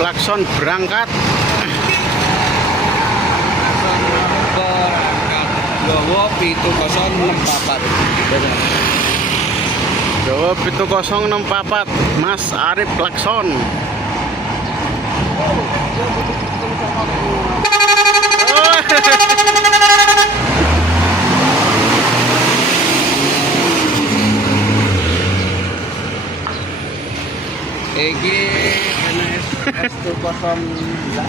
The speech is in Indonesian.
klakson berangkat. Jawa 7064. Jawa 7064 Mas Arif klakson. Egi NS S209.